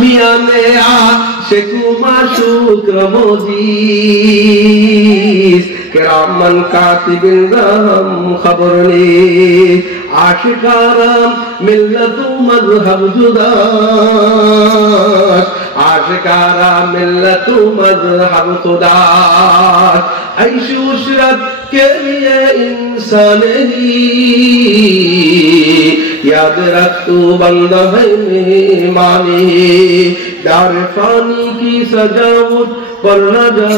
মিয়ানে আশিকু মাশুক রমজিস কিরামান কাতিবিন রাম খবর নে আশিকারাম মিল্লাতু মযহাব জুদা आशिकारा मिल्लतु मज़हब खुदा ऐश उशरत के लिए इंसान ही याद रख तू बंदा है मेहमानी दार फानी की सजावट पर न जा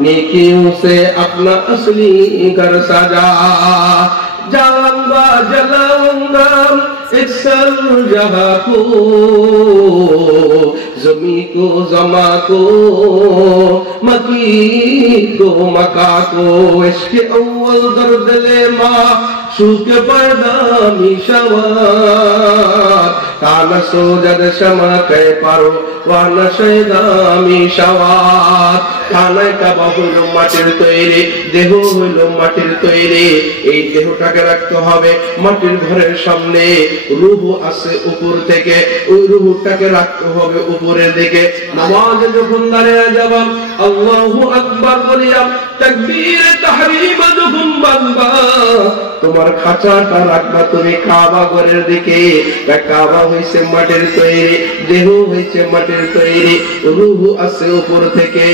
नेकियों से अपना असली घर सजा जाऊंगा जलाऊंगा इक्सर जहाँ को ज़मी को ज़मा को मकी को मका को इश्क़ अव्वल दर्द ले माँ शूक पैदा मिशवार कान सोजद शमा कै पारो वान शैदामी शवार खाना काबा হইলো মাটির তৈরি দেহ হইলো মাটির তৈরি এই দেহটাকে রাখতে হবে মাটির ঘরের সামনে রূহ আছে উপর থেকে ওই রূহটাকে রাখতে হবে উপরের দিকে নামাজে যখন দাঁড়িয়ে যাব আল্লাহু আকবার বলিয়া তাকবীর তাহরীম যখন বাঁধবা তোমার খাঁচাটা রাখবা তুমি কাবা ঘরের দিকে কাবা হইছে মাটির তৈরি দেহ হইছে মাটির তৈরি রূহ আছে উপর থেকে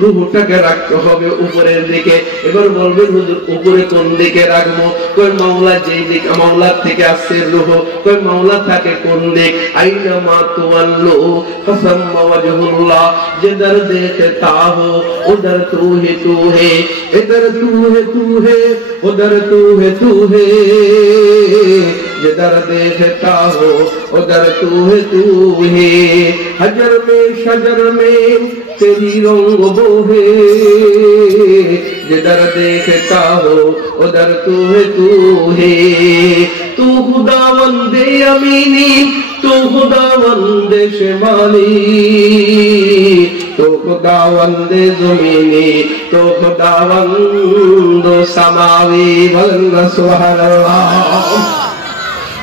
রূহটাকে রাখতে হবে উপরের দিকে এবার বলবেন হুজুর উপরে কোন দিকে রাখবো কই মাওলা যেই দিকে মাওলার থেকে আসছে রূহ কই মাওলা থাকে কোন দিক আইনা মা তুওয়াল্লু ফাসাম্মা ওয়াজহুল্লাহ जिधर देखता हो उधर तू है इधर तू है उधर तू है जिधर देखता हो उधर तू है हजर में शजर में तेरी रंग वो है जिधर देखता हो उधर तू है तू खुदावंदे अमीनी तू खुदावंदे शिमाली तो खुदावंदे ज़मीनी तो खुदावंदो समावी वल्ला सुबहानल्लाह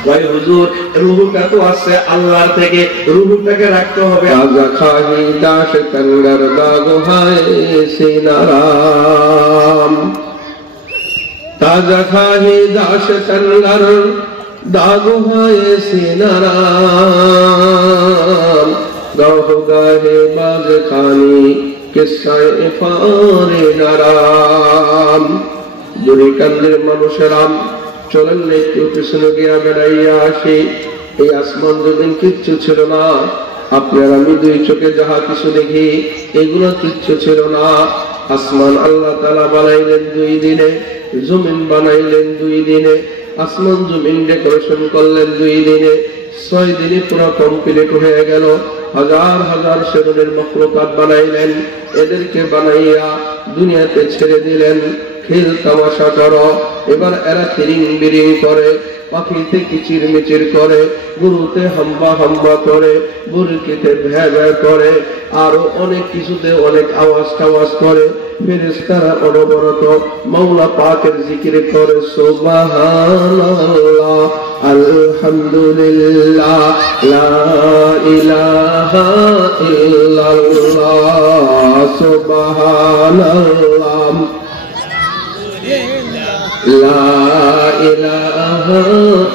भाई हुजूर रूहटा तो আসছে আল্লাহর থেকে রূহটাকে রাখতে হবে আজা খাহি দাশ কঙ্গর দাগো হায় সিনারাম তাজা খাহি দাশ কঙ্গর দাগো হায় সিনারাম গাহ গাহে বাজ খানি কিসায়ে ইফারে নারাম দুরি কান্দের মানুষেরাম চলেন না একটু পিছনে গিয়া বেড়াইয়া আসি এই আসমান জমিন কিচ্ছু ছিল না আপনার আমি দুই চোখে যাহা কিছু দেখি এগুলো কিচ্ছু ছিল না আসমান আল্লাহ তাআলা বানাইলেন 2 দিনে জমিন বানাইলেন 2 দিনে আসমান জমিন ডেকোরেশন করলেন 2 দিনে 6 দিনে পুরো কমপ্লিট হয়ে গেল হাজার হাজার সেগুনের মখলুকাত বানাইলেন এদেরকে বানাইয়া দুনিয়াতে ছেড়ে দিলেন খেল তামাশা করো এবার এরা তিরিং বিরিং করে পাখিতে কিচির মিচির করে গরুতে হাম্বা হাম্বা করে বুরকিতে ভ্যা ভ্যা করে আরো অনেক কিছুতে অনেক আওয়াজ টাওয়াজ করে ফেরেশতারা অনবরত মাওলা পাকের জিকির করে সুবহানাল্লাহ আলহামদুলিল্লাহ লা ইলাহা ইল্লাল্লাহ সুবহানাল্লাহ লা ইলাহা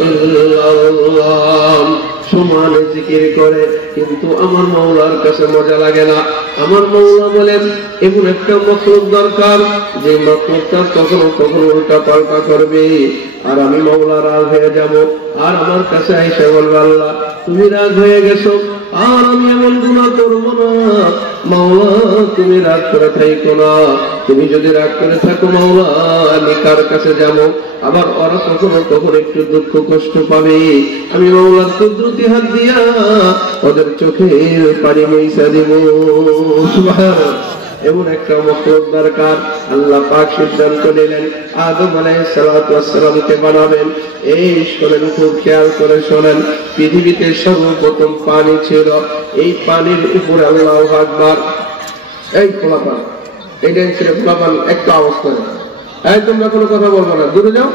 ইল্লাল্লাহ সমানে জিকির করে কিন্তু আমার মাওলার কাছে মজা লাগে না আমার মাওলা বলেন এমন একটা মাখলুক দরকার যে মাখলুকটা কখনো কখনো উল্টা পাল্টা করবে আর আমি মাওলা রাগ হয়ে যাব আর আমার কাছে এসে বলবে আল্লাহ তুমি রাগ হয়ে গেছো আর আমি এমন গুনাহ করব না মাওলা তুমি রাগ করে থাকো না তুমি যদি রাগ করে থাকো মাওলা আমি কার কাছে যাব আবার ওরা কখনো কখনো একটু দুঃখ কষ্ট পাবে আমি মাওলার কুদরতি হাত দিয়া ওদের চোখের পানি মুইছা দেব সুবহানাল্লাহ এমন একটা মখলুক দরকার আল্লাহ পাক সিদ্ধান্ত নিলেন আদম আলাইহিস সালাতু ওয়াস সালামকে বানাবেন এই শোনেন খুব খেয়াল করে শোনেন পৃথিবীতে সর্বপ্রথম পানি ছিল এই পানির উপরে আল্লাহু আকবার এই খোলাপান এইটা ছিল খোলাপান একটা আওয়াজ করে এই তোমরা কোনো কথা বলবো না দূরে যাও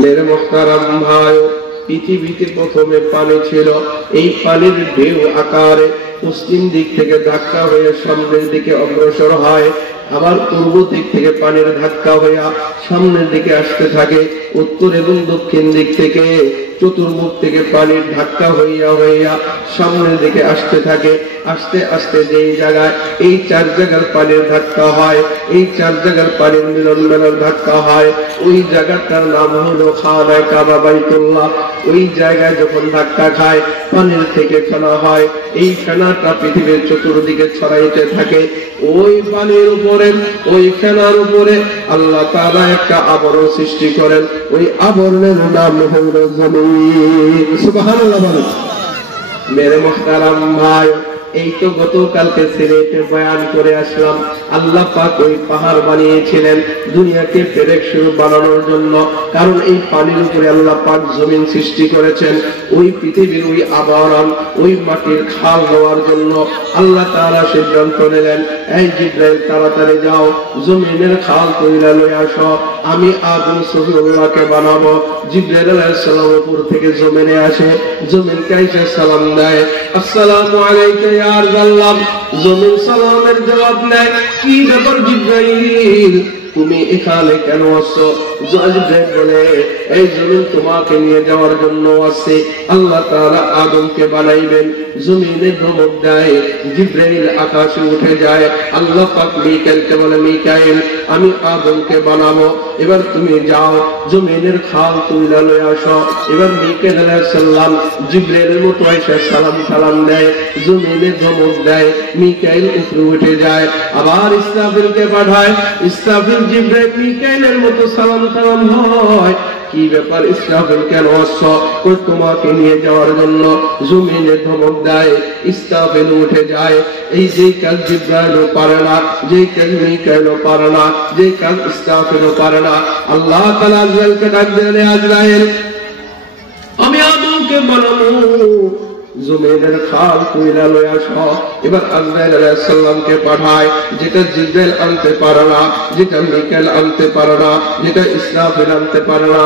মেরে মুহতারাম ভাই পৃথিবীতে প্রথমে পানি ছিল, এই পানির ঢেউ আকারে পশ্চিম দিক থেকে ধাক্কা হয়ে সামনের দিকে অগ্রসর হয়, আবার পূর্ব দিক থেকে পানির ধাক্কা হইয়া সামনের দিকে আসতে থাকে, উত্তর এবং দক্ষিণ দিক থেকে চতুর্মুখ থেকে পানির ধাক্কা হইয়া হইয়া সামনের দিকে আসতে থাকে। আস্তে আস্তে যেই জায়গায় এই 4 জায়গার পানির ধাক্কা হয়, এই 4 জায়গার পানির মিলন মেলার ধাক্কা হয়, ওই জায়গাটার নাম হলো খানায়ে কাবা বাইতুল্লাহ। ওই জায়গায় যখন ধাক্কা খায় পানির থেকে ফেনা হয়, এই ফেনাটা পৃথিবীর চতুর্দিকে ছড়াইতে থাকে। ওই পানির উপরে, ওই ফেনার উপরে আল্লাহ তাআলা একটা আবরণ সৃষ্টি করেন, ওই আবরণের নাম হলো জমিন। সুবহানাল্লাহ বলেন। মেরে মুহতারাম ভাই, এই তো গতকালকে সিলেটে বয়ান করে আসলাম, আল্লাহ পাক ওই পাহাড় বানিয়েছিলেন দুনিয়াকে পেরেক স্বরূপ বানানোর জন্য। কারণ এই পানির উপরে আল্লাহ পাক জমিন সৃষ্টি করেছেন, ওই পৃথিবীর ওই আবরণ, ওই মাটির খাল দেওয়ার জন্য আল্লাহ তাআলা সিদ্ধান্ত নিলেন, এই জিবরাইল তাড়াতাড়ি যাও, জমিনের খাল তৈরি লয়ে আসো, আমি আদম সফিউল্লাহকে বানাবো। জিবরাইল আলাইহিস সালাম উপর থেকে জমিনে আসে, জমিনকে এসে সালাম দেয়, আসসালামু আলাইকা ইয়া আরজাল্লাহ। জমিন সালামের জবাব দেয়, কি ব্যাপার জিবরাইল, তুমি এখানে কেন আসছো? জিবরাইল বলে, এই জমিন তোমাকে নিয়ে যাওয়ার জন্য আসছে। আল্লাহ তাআলা আদমকে বানাইবেন, জমিনে ধমক দেয়, জিবরাইল আকাশে উঠে যায়। আল্লাহ পাক মিকাইলকে বলে, মিকাইল আমি আদমকে বানাবো, এবার তুমি যাও জমিনের খাল তুইলা লয়ে আসো। এবার মিকাইল আলাইহিস সালাম জিবরাইলের মতো এসে সালাম দেয়, জমিনে ধমক দেয়, মিকাইল উপরে উঠে যায়। আবার ইসরাফিলকে পাঠায়, ইসরাফিল জিবরাইল মিকাইলের মতো সালাম হয়, কি ব্যাপার ইসরাফিল কেন আসছো? কই তোমাকে নিয়ে যাওয়ার জন্য। জমিনে ধমক দেয়, ইসরাফিল উঠে যায়। এই যে কাজ জিবরাইলও পারে না, যে কাজ মিকাইলও পারে না, যে কাজ ইসরাফিলও পারে না, আল্লাহ তাআলা আজরাইলকে ডাক দেন, আজরাইল আমি আদমকে বানাবো, জমিনের খাল তুইলা লয়ে আসো। এবার আজরাইল আলাইহিস সালামকে পাঠায়, যেটা জিবরাইল আনতে পারে না, যেটা মিকাইল আনতে পারে না, যেটা ইসরাফিল আনতে পারে না।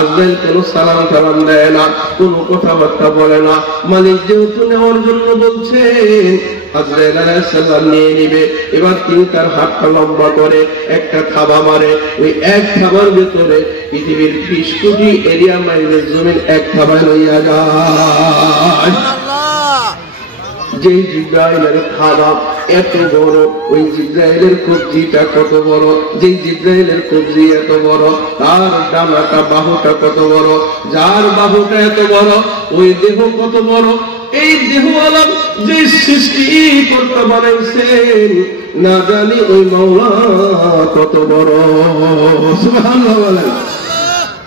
আজরাইল কোনো সালাম দেয় না, কোনো কথাবার্তা বলে না। মালিক যেহেতু নেওয়ার জন্য বলছেন, আজরাইল আলাইহিস সালাম নিয়ে নিবে। এবার তিনি তার হাতটা লম্বা করে একটা থাবা মারে, ওই এক থাবার ভিতরে পৃথিবীর 20 কোটি এরিয়া মাইলের জমিন এক থাবায় লইয়া যায়। যে জিবরাইলের থাবা এত বড়, ওই জিবরাইলের কবজিটা কত বড়, যে জিবরাইলের কবজি এত বড়, তার ডানাটা বাহুটা কত বড়, যার বাহুটা এত বড়, ওই দেহ কত বড়। এই দেহওয়ালা যে সৃষ্টি করতে বানাইছেন, না জানি ওই মাওলা কত বড়। সুবহানাল্লাহ বলেন।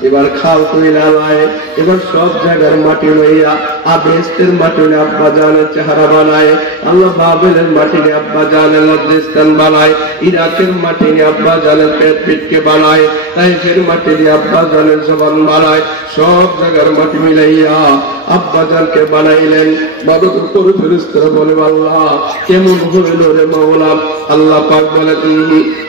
এবার খাল তৈলা লয়, এবার সব জায়গার মাটি লইয়া আবেস্তের মাটি আব্বা জানের চেহারা বানায়, আল্লাহ বাবেলের মাটি আব্বা জানের লজ্জাস্থান বানায়, ইরাকের মাটি আব্বা জানের পেট পিটকে বানায়, তাইফের মাটি আব্বা জানের জবান বানায়। সব জায়গার মাটি মিলাইয়া আব্বা জানকে বানাইলেন। বাদত করে ফেরেশতারা বলে, আল্লাহ কেমন হইল রে মাওলা? আল্লাহ পাক বলে,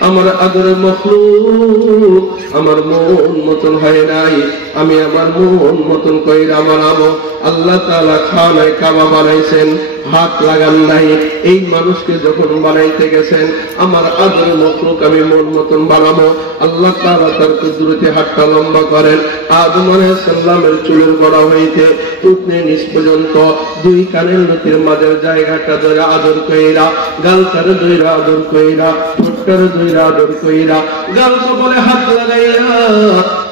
আমার আদরের মাখলুক আমার মন মতন হয় নাই, আমি আমার মন মতন কইরা বানাবো। আল্লাহ তাআলা খানায়ে কাবা বানাইছেন, হাত লাগান নাই। এই মানুষকে যখন বানাইতে গেছেন, আমার আদরের মাখলুক আমি মন মতন বানাবো। আল্লাহ তাআলা তার কুদরতে হাতটা লম্বা করেন, আদম আলাইহিস সালামের চুলের গোড়া হইতে উঠনে নিচ পর্যন্ত 2 কানের লতির মাঝের জায়গাটা ধরে আদর কইরা, গালটার ধরে আদর কইরা, ঠোঁটটার ধরে আদর কইরা, গাল কপালে হাত লাগাইয়া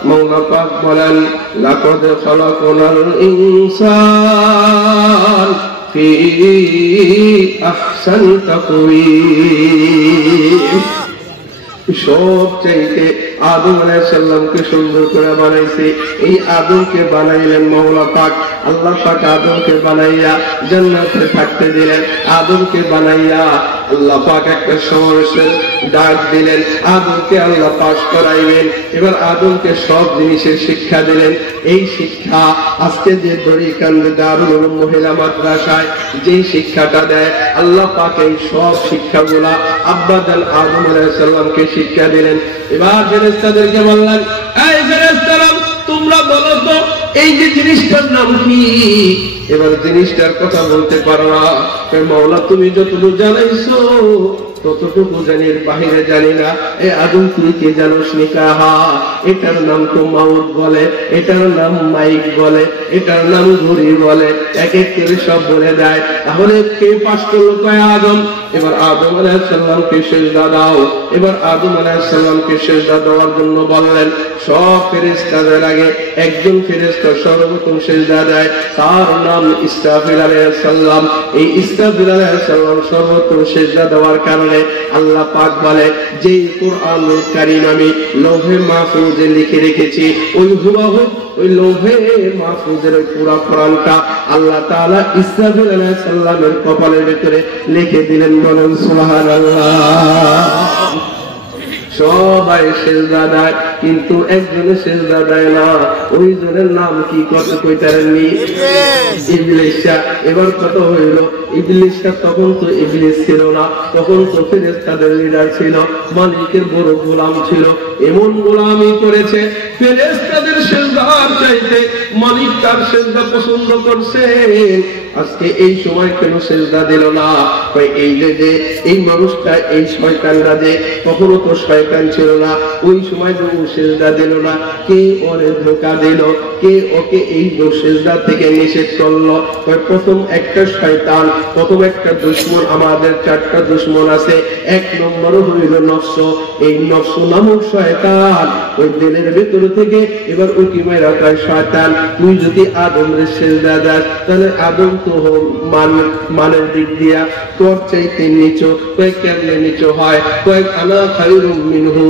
মাওলা পাক বলেন, লাকাদ খালাকনাল ইনসান ফি আহসানি তাকওয়িম। সব চাইতে আদম আলাইহিস সালামকে সুন্দর করে বানাইছে। এই আদমকে বানাইলেন মাওলা পাক। আল্লাহ পাক আদমকে বানাইয়া জান্নাতে থাকতে দিলেন। আদমকে বানাইয়া আল্লাহ পাক একটা সমাবেশের ডাক দিলেন, আদমকে আল্লাহ পাস করাইলেন। এবার আদমকে সব জিনিসের শিক্ষা দিলেন। এই শিক্ষা আজকে যে দড়িকান্দে দারুল উলুম মহিলা মাদ্রাসায় যেই শিক্ষাটা দেয়, আল্লাহ পাক এই সব শিক্ষাগুলা আব্বা জান আদম আলাইহিস সালামকে শিক্ষা দিলেন। এবার ফেরেশতাদেরকে বললেন, এই ফেরেশতারা তোমরা বলো তো এই যে জিনিসটার নাম কি? এবার জিনিসটার কথা বলতে পারো না। মাওলা তুমি যতটুকু জানাইছো ততটুকু জানি, বাহিরে জানি না। এ আদম তুই কি জানোস নিকাহা? এটার নাম তো মাউত বলে, এটার নাম মাইক বলে, এটার নাম ঘড়ি বলে, এক এক করে সব বলে দেয়। তাহলে কে পাশ করলো? কয় আদম। এবার আদম আলাইহিস সালামকে সিজদা দাও। এবার আদম আলাইহিস সালামকে সিজদা দেওয়ার জন্য বললেন। সব ফেরেশতাদের আগে একজন ফেরেশতা সর্বপ্রথম সিজদা দেয়, তার নাম ইসরাফিল আলাইহিস সালাম। এই ইসরাফিল আলাইহিস সালাম সর্বপ্রথম সিজদা দেওয়ার কারণে আল্লাহ পাক বলে, যে কুরআনুল কারীম আমি লৌহে মাহফুজে লিখে রেখেছি, ওই হুবহু ওই লৌহে মাহফুজের পুরো কোরআনটা আল্লাহ তাআলা ইসরাফিল আলাইহিস সালামের কপালের ভিতরে লিখে দিলেন। বলেন সুবহানাল্লাহ। সবাই সিজদা দেয়, কিন্তু একজনে সিজদা দেয় না। ওই জনের নাম কি? কত কইতারেননি? ইবলিস। এবার কত হইল? ইবলিসটা তখন তো ইবলিস ছিল না, তখন তো ফেরেশতাদের লিডার ছিল, মালিকের বড় গোলাম ছিল। এমন গোলামি করেছে, ফেরেশতাদের সিজদার চাইতে মালিক তার সিজদা পছন্দ করছে। আজকে এই সময় কেন সিজদা দিল না? এই যে এই মানুষটা, এই শয়তানরা যে কখনো তো শয়তান ছিল না, ওই সময় যে সিজদা দিল না, কে ওরে ধোঁকা দিল? কে ওকে এই সিজদা থেকে নিষেধ করলো? প্রথম একটা শয়তান, প্রথম একটা দুশমন। আমাদের চারটা দুশমন আছে। এক নম্বর হইল নফস। এই নফস নামক শয়তান ওই দিলের ভেতর থেকে এবার উকি মাইরা কয়, শয়তান তুই যদি আদমের সিজদা দাস, তাহলে আদম তো মানের দিক দিয়া তোর চাইতে নিচু। কয় কেমনে নিচু হয়? কয় আনা খায়রুম মিনহু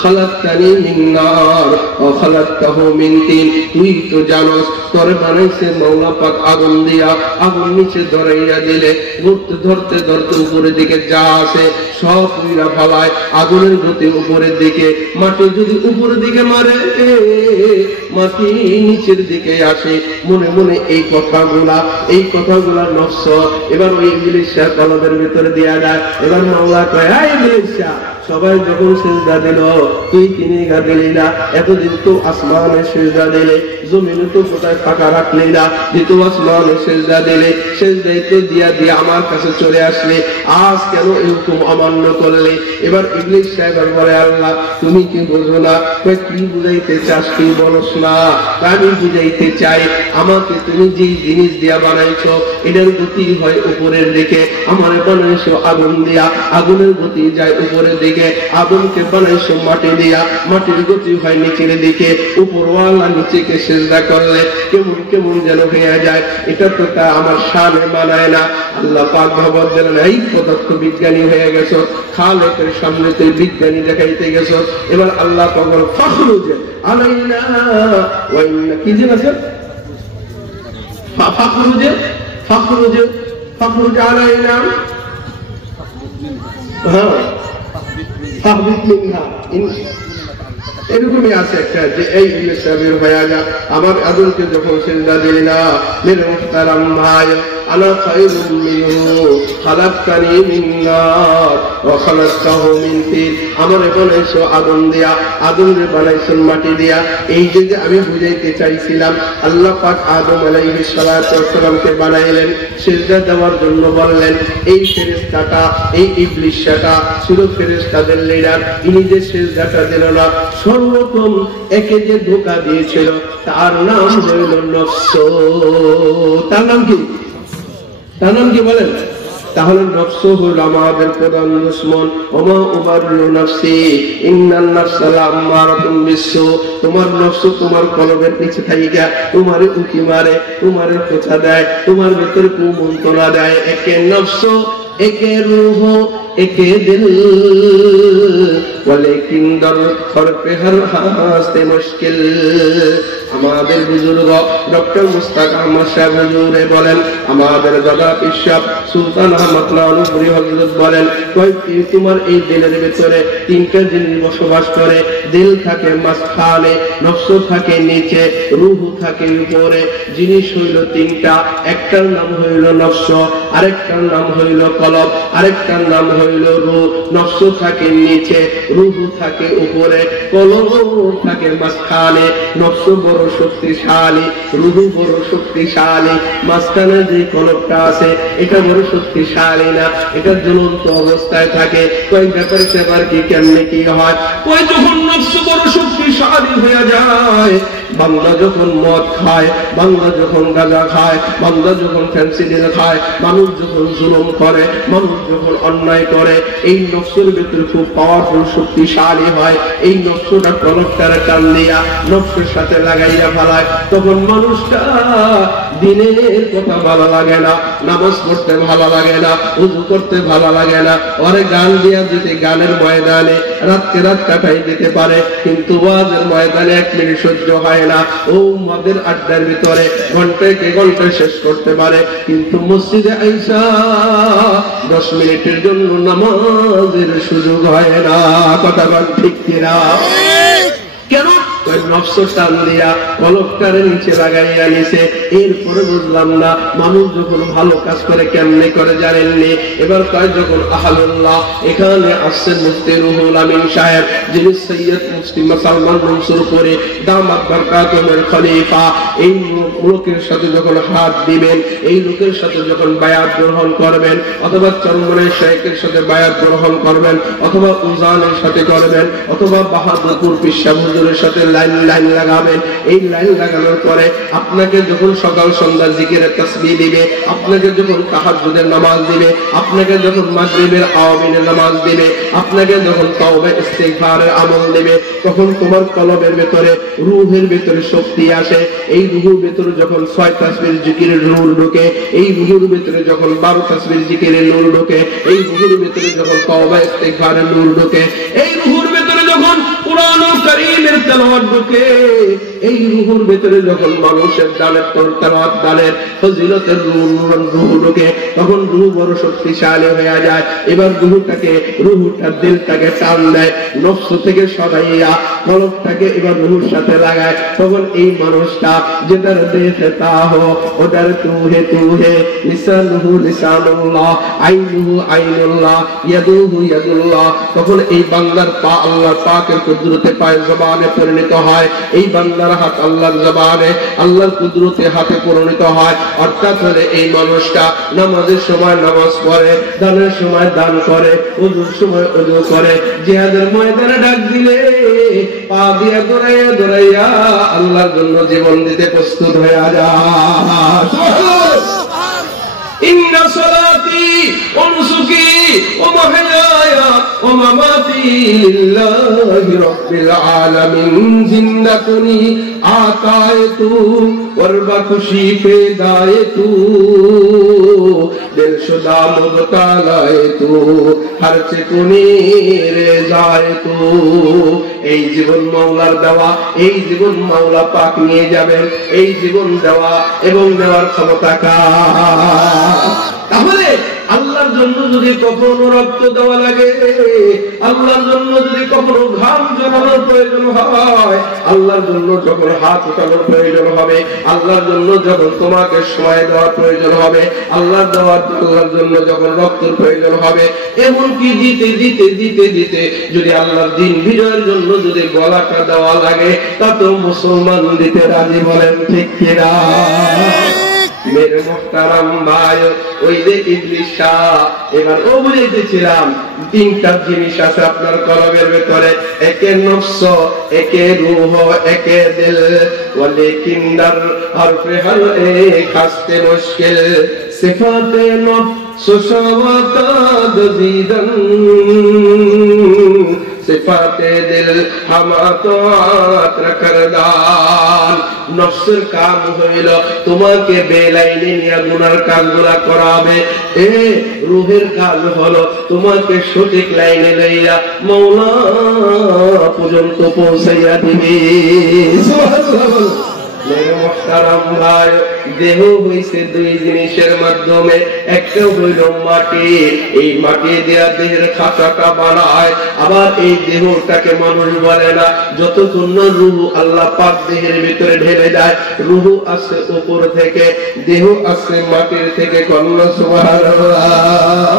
খালাকতানি মিন নার ওয়া খালাকতাহু মিন তিন। তুই তো জানোস তোর বানাইছে মাওলা পাক আগুন দিয়া, আগুন নিচে ধরাইয়া দিলে ধরতে ধরতে ধরতে উপরের দিকে যা আছে সব পুইরা ফালায়। আগুনের গতি উপরের দিকে, মাটি যদি উপরের দিকে মারে মাটি নিচের দিকে আসে। মনে মনে এই কথাগুলা নফস এবার ওই ইবলিস কলবের ভিতরে দেয়া যায়। এবার মাওলা কয়, এই ইবলিস, সবাই যখন সিজদা দিল তুই কিনে দিলি না। এতদিন তো আসমানে সিজদা দিলে, জমিনে তো কোথায় ফাঁকা রাখলি না। দ্বিতীয় আসমানে সিজদা দিলে, সিজদাই তো দিয়া দিয়া আমার কাছে চলে আসলে, আজ কেন এই হুকুম অমান্য করলে? এবার ইবলিস সাহেব বলে, আল্লাহ তুমি কি বোঝো না? কি বুঝাইতে চাস তুই বলস না? আমি বুঝাইতে চাই, আমাকে তুমি যে জিনিস দিয়া বানাইছো এটার গতি হয় উপরের দিকে। আমার বানাইছো আগুন দিয়া, আগুনের গতি যায় উপরের দিকে। আগুনকে বানাইছো মাটি দিয়া, মাটির গতি হয় নিচের দিকে। উপরওয়ালা নিচেকে সিজদা করলে কেমন কেমন যেন হয়ে যায়। এটা তো তা আমার শানে মানায় না। আল্লাহ পাক ভগবত দিলেন, এই পদার্থ বিজ্ঞানী হয়ে গেছো, খালেকের সামনে তুই বিজ্ঞানী দেখাইতে গেছো। এবার আল্লাহ পাক বল, ফাখরুজ আলাইনা ওয়া ইন্না, কি যেন আছে? ফাখরুজ আলাইনা, হ্যাঁ ফাহবিত মিনহা, এরকমই আছে একটা, যে এই ইবলিসের হয়ে যা। আমার আদমকে যখন সিজদা দিলি না, মেরে মুহতারাম ভাই, আনা খায়রুম মিনহু খালাকতানি মিন নার ওয়া খালাকতাহু মিন তিন। আমারে বানাইছো আগুন দিয়া, আগুনরে বানাইছো মাটি দিয়া। এই যে আমি বুঝাইতে চাইছিলাম, আল্লাহ পাক আদম আলাইহিস সালাতু ওয়াস সালামকে বানাইলেন, সিজদা দেওয়ার জন্য বললেন। এই ফেরেশতাটা, এই ইবলিসটা ছিল ফেরেশতাদের লিডার। ইনি যে সিজদাটা দিল না, সর্বপ্রথম একে যে ধোঁকা দিয়েছিল তার নাম হইল নফস। তার নাম কি? তার নাম কি বলেন? তাহলে নফস হলো আমাদের প্রধান দুশমন। ওমা উবাররিউ নাফসি ইন্নান নাফসা লাআম্মারাতুম বিসসু। তোমার নফস তোমার কলবের নিচে থাইকা তোমারে উকি মারে, তোমারে খোঁচা দেয়, তোমার ভিতরে কুমন্ত্রণা দেয়। একে নফস, একে রূহ, একে দিল, ওয়ালাকিন দর ফরপে হর হাসতে মুশকিল। আমাদের বুজুর্গ ডক্টর মুস্তাক আহমদ সাহেব হুজুরে বলেন, আমাদের দাদা ইশাব সুলতান আহমদ নানুপুরি হযরত বলেন, তোমার এই দিলের ভিতরে তিনটা জিনিস বসবাস করে। দিল থাকে মাঝখানে, নফস থাকে নিচে, রূহ থাকে উপরে। জিনিস হইল তিনটা, একটার নাম হইল নফস, আরেকটার নাম হইল কলব, আরেকটার নাম হইল রূহ। নফস থাকে নিচে, রূহ থাকে উপরে, কলব থাকে মাঝখানে। নফস বড় শক্তিশালী, রূহ বড় শক্তিশালী। মাঝখানে যে কলবটা আছে এটা বড় শক্তিশালী না, এটা জ্বলন্ত অবস্থায় থাকে। কয়েক ব্যাপার সেবার কি কেমনে কি হয়? ওই যখন নফস বড় শক্তিশালী হয়ে যায়, বান্দা যখন মদ খায়, বান্দা যখন গাঁজা খায়, বান্দা যখন ফেন্সিডিল খায়, মানুষ যখন জুলুম করে, মানুষ যখন অন্যায় করে, এই নফসের ভিতরে খুব পাওয়ারফুল শক্তিশালী হয়। এই নফসটা কলবটার টান দিয়া নফসের সাথে লাগাইয়া ফেলায়। তখন মানুষটা দিনের কথা ভালো লাগে না, নামাজ পড়তে ভালো লাগে না, উযু করতে ভালো লাগে না। ওরে গান দিয়া যদি গানের ময়দানে রাতকে রাত কাটাই দিতে পারে, কিন্তু ওয়াজের ময়দানে 1 মিনিট সহ্য হয় না। ও মদের আড্ডার ভিতরে ঘন্টাকে ঘন্টা শেষ করতে পারে, কিন্তু মসজিদে আইসা 10 মিনিটের জন্য নামাজের সুযোগ হয় না। কথা বল ঠিক কিনা? কেন? ওই নফস টান দিয়া কলবটারে নিচে লাগাইয়া নিছে। এরপরে বুঝলাম না মানুষ যখন ভালো কাজ করে কেমনে করে জানেননি? এবার কয় যখন আহলুল্লাহ এখানে আসছেন মুফতি রুহুল আমিন সাহেব, যিনি সৈয়দ মুফতি মুসলমান মনসুর করে দামাত বরকাতুহুর খলিফা, এই লোকের সাথে যখন হাত দিবেন, এই লোকের সাথে যখন বায়াত গ্রহণ করবেন, অথবা চরমনের শেখের সাথে বায়াত গ্রহণ করবেন, অথবা উজানের সাথে করবেন, অথবা বাহাদুরপুর পিসা হুজুরের সাথে লাইন লাগাবেন। এই লাইন লাগানোর পরে আপনাকে যখন সকাল সন্ধ্যা জিকিরের তাসবিহ দিবে, আপনাকে যখন তাহাজ্জুদের নামাজ দিবে, আপনাকে যখন মাগরিবের আওয়ামিনের নামাজ দিবে, আপনাকে যখন তাওবা ইস্তিগফারের আমল দিবে, তখন তোমার কলবের ভিতরে রূহের ভিতরে শক্তি আসে। এই রূহের ভিতরে যখন 6 তাসবিহ জিকিরের নূর ঢোকে, এই রূহের ভিতরে যখন 12 তাসবিহ জিকিরের নূর ঢোকে, এই রূহের ভিতরে যখন তাওবা ইস্তিগফারের নূর ঢোকে, এই রূহের ভিতরে যখন কুরআনুল কারীমের তেলাওয়াত ঢোকে, এই রূহের ভিতরে যখন মানুষের দানের তেলাওয়াত দানের ফজিলতের রূহ ঢোকে, তখন রূহ বড় শক্তিশালী হয়ে যায়। এবার রূহটা দিলটাকে টান দেয়, নফস থেকে সরাইয়া কলবটাকে এবার রূহের সাথে লাগায়। তখন এই মানুষটা যেটার দেখে তা হো, ওটার তুহে তুহে, লিসানুহু লিসানুল্লাহ, আইনুহু আইনুল্লাহ, ইয়াদুহু ইয়াদুল্লাহ। তখন এই বান্দার পা আল্লাহর পাকের কুদরতে পায় জবানে পরিণত হয়, এই বান্দার হাত আল্লাহর জবানে আল্লাহর কুদরতে হাতে পরিণত হয়। অর্থাৎ হলে এই মানুষটা নামাজের সময় নামাজ পড়ে, দানের সময় দান করে, ওযুর সময় ওযু করে, জিহাদের ময়দানে ডাক দিলে পা দিয়া দৌড়াইয়া দৌড়াইয়া আল্লাহর জন্য জীবন দিতে প্রস্তুত হয়ে যায়। ইন্না সালাতি ওয়া নুসুকি ওয়া মাহইয়ায়া ওয়া মামাতি লিল্লাহি রাব্বিল আলামিন। জিন্দা কুনি আতায়ে তু ওরবা খুশি ফেদায়ে তু, দিলশুদা মুবতালায়ে তু, হর চিকুনি রেজায়ে তু। এই জীবন মাওলার দেওয়া, এই জীবন মাওলা পাক নিয়ে যাবেন। এই জীবন দেওয়া এবং নেওয়ার ক্ষমতা কার? তাহলে আল্লাহর জন্য যদি কখনো রক্ত দেওয়া লাগে, আল্লাহর জন্য যদি কখনো ঘাম জড়ানোর প্রয়োজন হয়, আল্লাহর জন্য যখন হাত উঠানোর প্রয়োজন হবে, আল্লাহর জন্য যখন তোমাকে সময় দেওয়ার প্রয়োজন হবে, আল্লাহর জন্য যখন রক্তের প্রয়োজন হবে, এমনকি দিতে দিতে দিতে দিতে যদি আল্লাহর দ্বীন বিজয়ের জন্য যদি গলাটা দেওয়া লাগে, তা তো মুসলমান দিতে রাজি। বলেন ঠিক কিনা? মেরে মুহতারাম ভাই, ওই যে ইবলিস শাহ, এবার ও বুঝাইতেছিলাম 3টা জিনিস আছে আপনার কলবের ভিতরে, একে নফস, একে রূহ, একে দিল। ওয়ালাকিন দার হরফে হর এক হাসতে মুশকিল, সিফাতে নফস শাওয়াতাদ জিদান, সিফাতে দিল হামাতাত রাকারদান। নফসের কাম হইল তোমাকে বেলাইনে নিয়ে গুনার কাজগুলা করাবে, রূহের কাজ হলো তোমাকে সঠিক লাইনে লইয়া মাওলা পর্যন্ত পৌঁছাইয়া দিবে। সুবহানাল্লাহ। মেরে মুহতারাম ভাই, দেহ হইছে 2 জিনিসের মাধ্যমে। একটা হইল মাটি, এই মাটি দিয়া দেহের খাঁচাটা বানায়। আবার এই দেহটাকে মানুষ বলে না যতক্ষণ না রূহ আল্লাহ পাক দেহের ভিতরে ঢেলে দেয়। রূহ আসে উপর থেকে, দেহ আসে মাটির থেকে। কন্যা সুবহানাল্লাহ।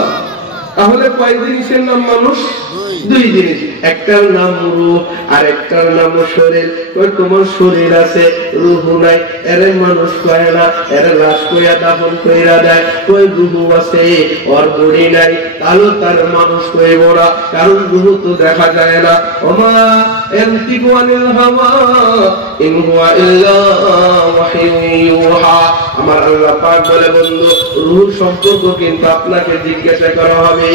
তাহলে কয় জিনিসের নাম মানুষ? 2 জিনিস। একটার নাম রূহ আর একটার নাম শরীর। ওই তোমার শরীর আছে রূহ নাই, এর মানুষ কয় না, এর লাশ কইয়া দাফন কইরা দেয়। ওই রূহ আছে ওর বডি নাই, তাহলে তার মানুষ কইব না, কারণ রূহ তো দেখা যায় না। ওমা ইয়ানতিকু আনিল হাওয়া ইন হুয়া ইল্লা ওয়াহয়ুন ইউহা। আমার আল্লাহ পাক বলে, বন্ধু রূহ সম্পর্ক কিন্তু আপনাকে জিজ্ঞাসা করা হবে।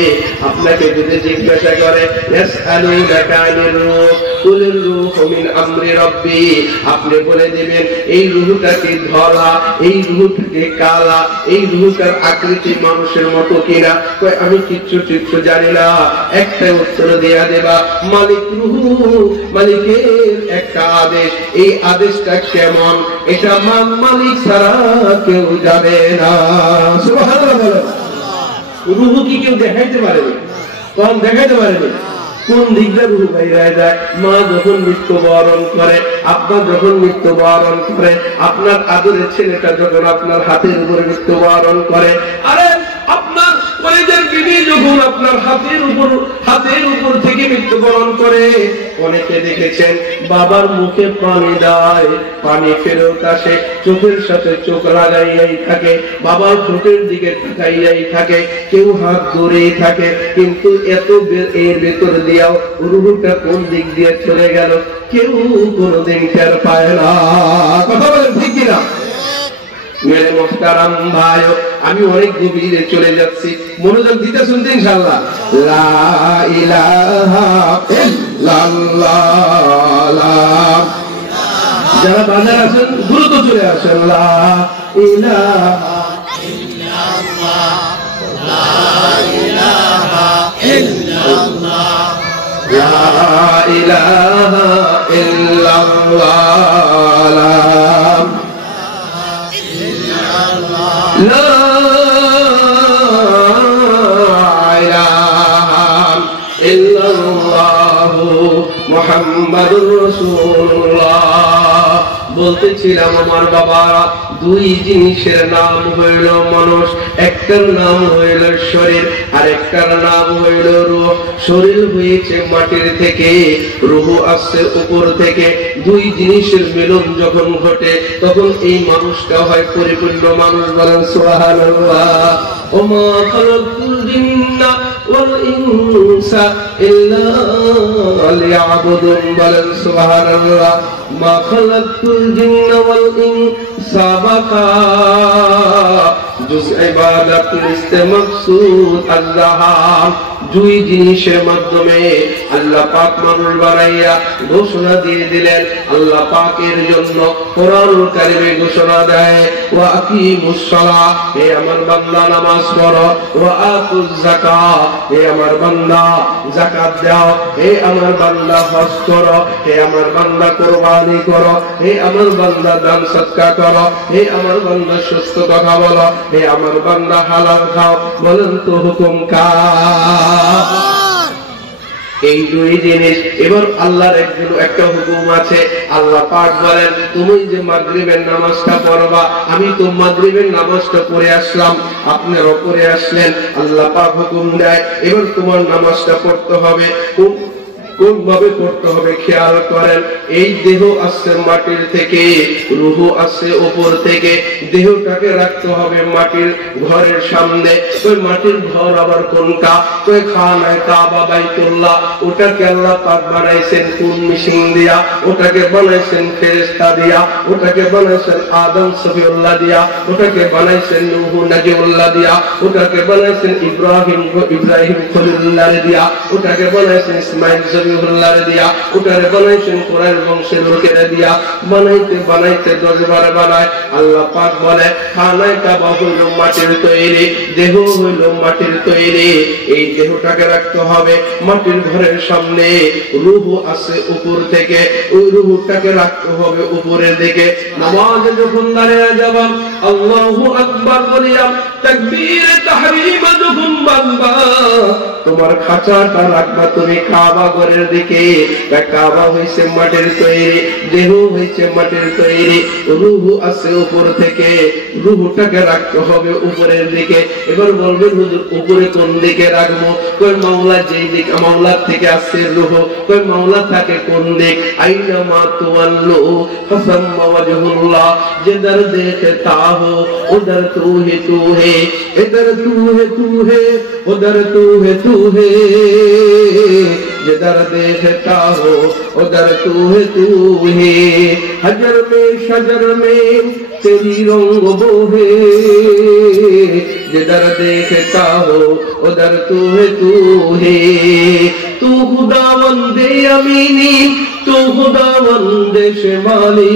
আপনাকে যদি জিজ্ঞাসা করে ইয়াসআলুনাকা আনির রূহ কুলির রূহু মিন আমরি রাব্বি, আপনি বলে দিবেন এই রূহটা কি ধলা, এই রূহটা কি কালা, এই রূহটার আকৃতি মানুষের মতো কিনা। কই আমি কিচ্ছু জানি না। একটা উত্তর দেয়া দেবা, মালিক রূহ, মালিকের একটা আদেশ, এই আদেশটা কেমন এটা মালিক ছাড়া কেউ জানে না। সুবহানাল্লাহ বলো। রূহ কি কেউ দেখাইতে পারেনি? কোন দেখাইতে পারেনি? কোন দিকটা রূহ বাইরে যায়? মা যখন মৃত্যুবরণ করে, আপা যখন মৃত্যুবরণ করে, আপনার আদরের ছেলেটা যখন আপনার হাতের উপরে মৃত্যুবরণ করে, আরে আপনার কলেজের বিবি যখন আপনার হাতের উপর থেকে মৃত্যুবরণ করে, অনেকে দেখেছেন বাবার মুখে পানি দেয়, পানি ফেরত আসে, চোখের সাথে চোখ লাগাইয়াই থাকে, বাবার চোখের দিকে তাকাইয়াই থাকে, কেউ হাত ধরেই থাকে, কিন্তু এত এর ভেতর দিয়াও রূহটা কোন দিক দিয়ে চলে গেল কেউ কোনদিন টের পায় না। কথা বলেন ঠিক কিনা? মেরে মোহতারাম ভাই, আমি অনেক গভীরে চলে যাচ্ছি, মনোযোগ দিতে শুনতে ইনশাআল্লাহ। লা ইলাহা ইল্লাল্লাহ। যারা বাজার আছেন দ্রুত চলে আসেন। লা ইলাহা ইল্লাল্লাহ, লা ইলাহা ইল্লাল্লাহ, লা ইলাহা ইল্লাল্লাহ, লা ইলাহা ইল্লাল্লাহ মুহাম্মাদুর রাসূলুল্লাহ। বলতেছিলাম আমার বাবারা, দুই জিনিসের নাম হইল মানুষ, একটার নাম হইল শরীর আর একটার নাম হইল রূহ। শরীর হয়েছে মাটির থেকে, রূহ আসছে উপর থেকে। দুই জিনিসের মিলন যখন ঘটে তখন এই মানুষটা হয় পরিপূর্ণ মানুষ। বলেন সুবহানাল্লাহ। ওমা খালাকুল জিন্না ওয়াল ইনসা ইল্লা লিয়াবুদুন। বলেন সুবহানাল্লাহ। মা খালাকুল জিন্না ওয়াল ইনসা বাকা জুজ ইবাদাতুল ইস্তেমাকসুদ আল্লাহ। দুই জিনিসের মাধ্যমে আল্লাহ পাক মানুষ বানাইয়া ঘোষণা দিয়ে দিলেন। আল্লাহ পাকের জন্য কোরআনুল কারীমে ঘোষণা দেয়, ওয়া আকিমুস সালাহ, হে আমার বান্দা নামাজ পড়ো, ওয়া আতুজ যাকাত, হে আমার বান্দা যাকাত দাও, হে আমার বান্দা হজ করো, হে আমার বান্দা কুরবানি করো, হে আমার বান্দা দান সদকা করো, হে আমার বান্দা সুস্থ কথা বলো, হে আমার বান্দা হালাল খাও। বলেন তো হুকুম কার? এই দুই জিনিস। এবার আল্লাহর একটা হুকুম আছে। আল্লাহ পাক বলেন, তুমি যে মাগরিবের নামাজটা পড়বা, আমি তো মাগরিবের নামাজটা পড়ে আসলাম, আপনারাও পড়ে আসলেন। আল্লাহ পাক হুকুম দেয়, এবার তোমার নামাজটা পড়তে হবে। কোন ভাবে করতে হবে খেয়াল করেন। এই দেহ আসছে মাটির থেকে, রূহ আসছে উপর থেকে। দেহটাকে রাখতে হবে মাটির ঘরের সামনে। ওই মাটির ঘর আবার কোনটা? ওই খানায়ে কাবা বাইতুল্লাহ। ওটাকে আল্লাহ পাক বানাইছেন কোন মেশিন দিয়া? ওটাকে বানাইছেন ফেরেশতা দিয়া, ওটাকে বানাইছেন আদম সফিউল্লাহ দিয়া, ওটাকে বানাইছেন নূহ নাজিউল্লাহ দিয়া, ওটাকে বানাইছেন ইব্রাহিম খলিলুল্লাহ দিয়া, ওটাকে বানাইছেন ইসমাঈল দিয়া, ওটারে বানাইছেন কোরআন বংশের লোকেরা দিয়া। বানাইতে বানাইতে 10 বার বানায়। আল্লাহ পাক বলে, খানায়ে কাবা হইল মাটির তৈরি, দেহ হইল মাটির তৈরি। এই দেহটাকে রাখতে হবে মাটির ঘরের সামনে। রূহ আসে উপর থেকে, ওই রূহটাকে রাখতে হবে উপরের দিকে। নামাজে যখন দাঁড়িয়ে যাবেন, আল্লাহু আকবার বলিয়া তাকবীরে তাহরিমা যখন বাঁধবা, তোমার খাঁচাটা রাখবা তুমি কাবা ঘরের উপরের দিকে। কাবা হইছে মাটির তৈরি, দেহ হইছে মাটির তৈরি, রূহ আছে উপর থেকে, রূহটাকে রাখতে হবে উপরের দিকে। এবার বলবেন হুজুর উপরে কোন দিকে রাখবো? কই মাওলা যেই দিক, মাওলার থেকে আসছে রূহ, কই মাওলা থাকে কোন দিক? আইনা মা তুওয়াল্লু ফাসাম্মা ওয়াজহুল্লাহ, जिधर देखता हो उधर तू है, इधर तू है उधर तू है, जिधर देखता हो उधर तू है, हजर में शजर में तेरी रंग वो है, जिधर देखता हो उधर तू है, तू खुदावंदे अमीनी, तू खुदावंदे शिमाली,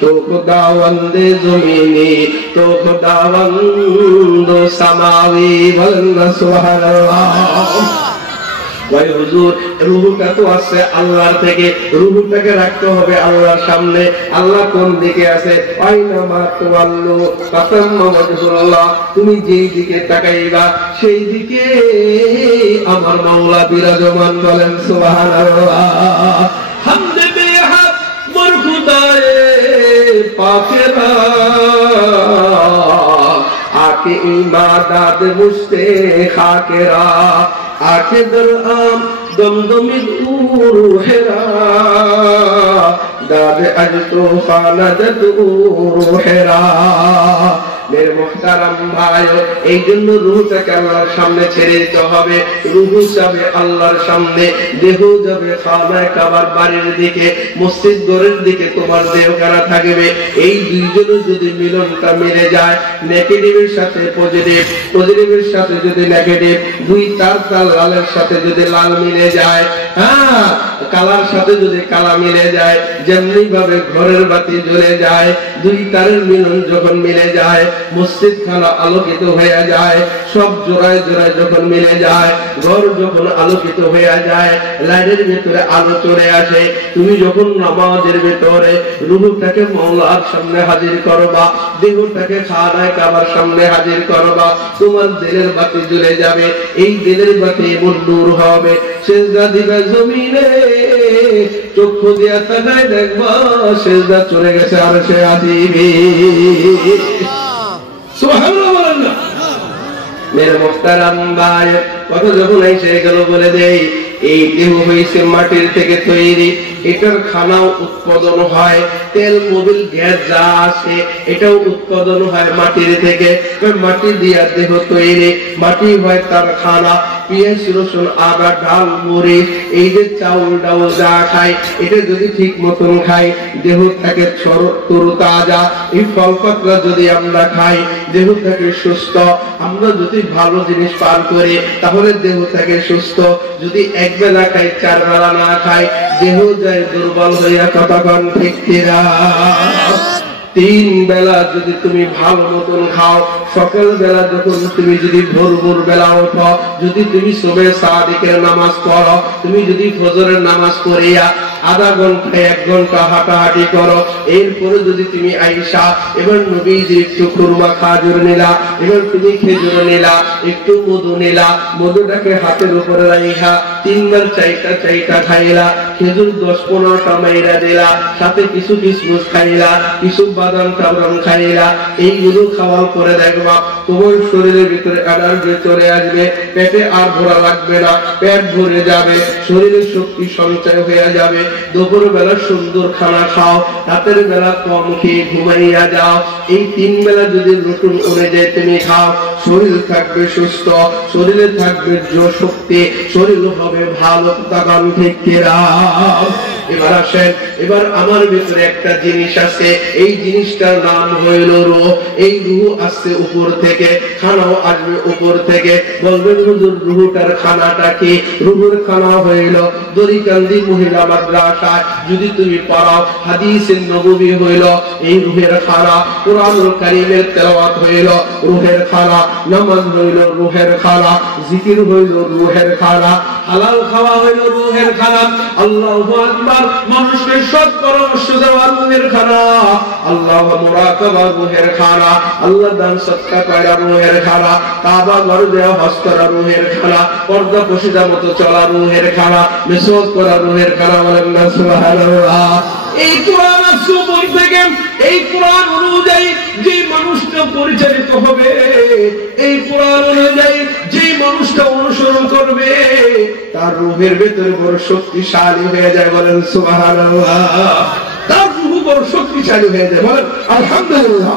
तो खुदावंदे ज़मीनी, तो खुदावंदो समावी, बोलना सुभान अल्लाह। ভাই হুজুর রূহটা তো আছে আল্লাহর থেকে, রূহটাকে রাখতে হবে আল্লাহর সামনে। আল্লাহ কোন দিকে আছে? আইনা মা তুওয়াল্লু ফাসাম্মা ওয়াজহুল্লাহ, তুমি যেই দিকে তাকাইবা সেই দিকে আমার মাওলা বিরাজমান। বলেন সুবহানাল্লাহ। হামদে বেহাত মোর খুদায়ে পাকেরা, आके इबादत मुझसे खाकेरा, आके दर आम दमदमी रूहेरा, दाद अज तो खाना रूहेरा। मेरे मुहतारम भाइयों, এই জন্য রূহটাকে আল্লাহর সামনে ছেড়ে দিতে হবে। রূহ যাবে আল্লাহর সামনে, দেহ যাবে খানায়ে কাবার বাড়ির দিকে, মসজিদ ঘরের দিকে তোমার দেহখানা থাকবে। এই দুইজনের যদি মিলনটা মিলে যায়, নেগেটিভের সাথে পজিটিভ, পজিটিভের সাথে যদি নেগেটিভ, দুই তার লালের সাথে যদি লাল মিলে যায়, হ্যাঁ কালার সাথে যদি কালা মিলে যায়, যেমনি ভাবে ঘরের বাতি জ্বলে যায়, দুই তারের মিলন যখন মিলে যায়, মসজিদ খানা আলোকিত হয়ে যায়, সব জোড়ায় জোড়ায় যখন মিলে যায়, ঘর যখন আলোকিত হয়ে যায়, লাইটের ভিতরে আলো চলে আসে, তুমি যখন নামাজের ভিতরে রূহটাকে মাওলার সামনে হাজির করবা, দেহটাকে খানায়ে কাবার সামনে হাজির করবা, তোমার দিলের বাতি জ্বলে যাবে। এই দিলের বাতি এমন নূর হবে, সিজদা দিবে জমিনে, চক্ষু দিয়া তাকায় দেখবা সিজদা চলে গেছে আরশে আজিমে। সুবহানাল্লাহ বলেন না। মেরে মুহতারাম ভাই, কত যখন এসে গেল বলে দেই, এই দেহ হইছে মাটির থেকে তৈরি, এটার খানাও উৎপাদন হয়, তেল মোবিল গ্যাস যা আছে এটাও উৎপাদন হয় মাটির থেকে। মাটি দিয়া দেহ তৈরি, মাটি হয় তার খানা। পেঁয়াজ রসুন আদা ডাল মরিচ, এই যে চাউল ডাউল যা খাই, এটা যদি ঠিক মতন খাই দেহ থাকে তরুতাজা। এই ফল পাকড়া যদি আমরা খাই দেহ থাকে সুস্থ। আমরা যদি ভালো জিনিস পান করি তাহলে দেহ থাকে সুস্থ। যদি এক বেলা খাই চার বেলা না খাই দেহ যায় দুর্বল হইয়া। কতক্ষণ ঠিক কিনা? তিন বেলা যদি তুমি ভালো মতন খাও, সকাল বেলা যখন তুমি যদি ভোর ভোর বেলা ওঠো, যদি তুমি সুবহে সাদিকের নামাজ পড়ো, তুমি যদি ফজরের নামাজ পড়িয়া আধা ঘন্টা এক ঘন্টা হাঁটাহাঁটি করো, এরপরে যদি তুমি আইসা এবার নবীজি একটু খুরমা খাজুর নিলা, এবার তুমি খেজুর নিলা, একটু মধু নিলা, মধুটাকে হাতের উপরে রাইখা তিনবার চাইটা খাইলা, খেজুর 10-15টা মাইরা দিলা, সাথে কিছু কিশমিশ খাইলা, কিছু বাদাম টাবরাম খাইলা। এইগুলো খাওয়ার পরে দেখবা তোমার শরীরের ভিতরে এনার্জি চলে আসবে, পেটে আর ভরা লাগবে না, পেট ভরে যাবে, শরীরের শক্তি সঞ্চয় হয়ে যাবে। দুপুর বেলা সুন্দর খানা খাও, রাতের বেলা কম খেয়ে ঘুমাইয়া যাও। এই তিন বেলা যদি রুটিন অনুযায়ী তুমি খাও, শরীর থাকবে সুস্থ, শরীরে থাকবে শক্তি, শরীর হবে ভালো। তাকান ঠিক কিনা? এবার আসেন, এবার আমার ভিতরে একটা জিনিস আছে, এই জিনিসটার নাম হইল রূহ। এই রূহ আসছে উপর থেকে, খানাও আসবে উপর থেকে। বলবেন হুজুর রূহটার খানাটা কি? রূহের খানা হইল দরিকান্দি মহিলা মাদ্রাসায় যদি তুমি পড়াও, হাদিসে নববী হইল এই রূহের খানা, কুরআনুল কারীমের তেলাওয়াত হইল রূহের খানা, নামাজ হইল রূহের খানা, জিকির হইল রূহের খানা, হালাল খাওয়া হইল রূহের খানা। আল্লাহু আকবার। মানুষকে সৎ পরামর্শ দেওয়া রুহের খানা, আল্লাহ মুরাকাবা রুহের খানা, আল্লাহ দান সৎকা করা রুহের খানা, কাবা ঘর দেওয়া হজ করা রুহের খানা, পর্দা পশিদা মতো চলা রুহের খানা, মিসওয়াক করা রুহের খানা। বলেন না সুবহানাল্লাহ। এই কোরআন আসছে বই থেকে, এই কোরআন অনুযায়ী যে মানুষটা পরিচালিত হবে, এই কোরআন অনুযায়ী যে মানুষটা অনুসরণ করবে, তার রূহের ভেতরে বড় শক্তিশালী হয়ে যায়। বলেন সুবহানাল্লাহ। তার রূহ বড় শক্তিশালী হয়ে যায়। বলেন আলহামদুলিল্লাহ।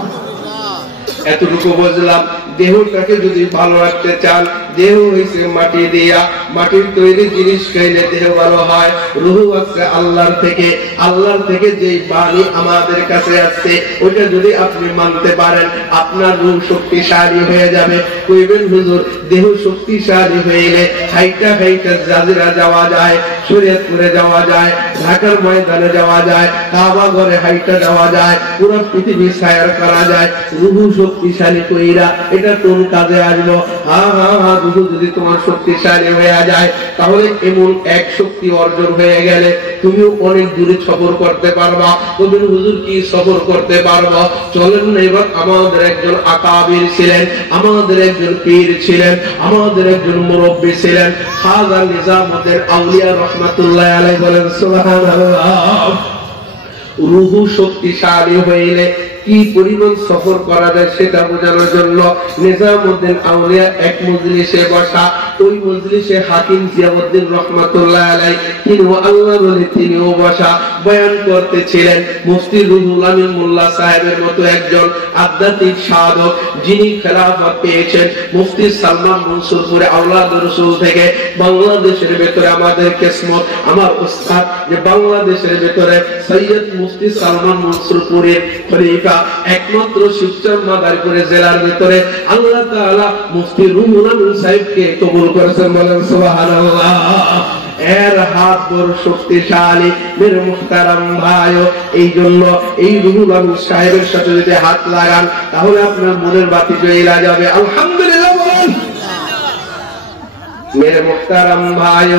এতটুকু বুঝলাম। দেহটাকে যদি ভালো রাখতে চান, দেহ হয়েছে মাটি দিয়া, মাটির তৈরি জিনিস খাইলে দেহ ভালো হয়। রূহ আসছে আল্লাহর থেকে, আল্লাহর থেকে যে বাণী আমাদের কাছে আসছে ওইটা যদি আপনি মানতে পারেন, আপনার রূহ শক্তিশালী হয়ে যাবে। কইবেন হুজুর দেহ শক্তিশালী হইলে হাইটা হাইটা জাজিরা যাওয়া যায়, শরীয়তপুরে যাওয়া যায়, ঢাকার ময়দানে যাওয়া যায়, কাবা ঘরে হাইটা যাওয়া যায়, পুরো পৃথিবী সায়ার করা যায়। রূহ শক্তিশালী কইরা এটা কোন কাজে আসবো? রূহ যদি তোমার শক্তিশালী হয়ে যায়, তাহলে এমন এক শক্তি অর্জন হয়ে গেলে তুমিও অনেক দূরে সফর করতে পারবা। তুমি হুজুর কি সফর করতে পারবা? চলেন না এবার আমাদের একজন আকাবির ছিলেন, আমাদের একজন পীর ছিলেন, আমাদের একজন মুরব্বী ছিলেন, খাজা নিজামুদ্দিন আউলিয়া রাহমাতুল্লাহ আলাইহি। বলেন সুবহানাল্লাহ। রূহ শক্তিশালী হইলে কি পরিমাণ সফর করা যায় সেটা বোঝানোর জন্য নিজামুদ্দিন আউলিয়া এক মজলিসে বসা। ওই মজলিসে হাকিম জিয়াউদ্দিন রাহমাতুল্লাহ আলাইহি তিনিও আল্লাহর ওলি, তিনিও বসা বয়ান করতেছিলেন। মুফতি রুহুল আমিন মোল্লা সাহেবের মতো একজন আধ্যাত্মিক সাধক, যিনি খেলাফত পেয়েছেন মুফতি সালমান মনসুরপুরে আওলাদুর রাসূল থেকে। বাংলাদেশের ভেতরে আমাদের কিসমত, আমার উস্তাদ যে বাংলাদেশের ভেতরে সৈয়দ মুফতি সালমান মনসুরপুরের খলিফা, একমাত্র শিবচর মাদারীপুর জেলার ভিতরে আল্লাহ তাআলা মুফতি রুহুল আমিন সাহেবকে কবুল করেছেন। বলেন সুবহানাল্লাহ। এর হাত বড় শক্তিশালী মেরে মুহতারাম ভাই। এই জন্য এই রুহুল আমিন সাহেবের সাথে যদি হাত লাগান তাহলে আপনার মনের বাতি জ্বলে যাবে। আলহামদুলিল্লাহ। বলেন মেরে মুহতারাম ভাই।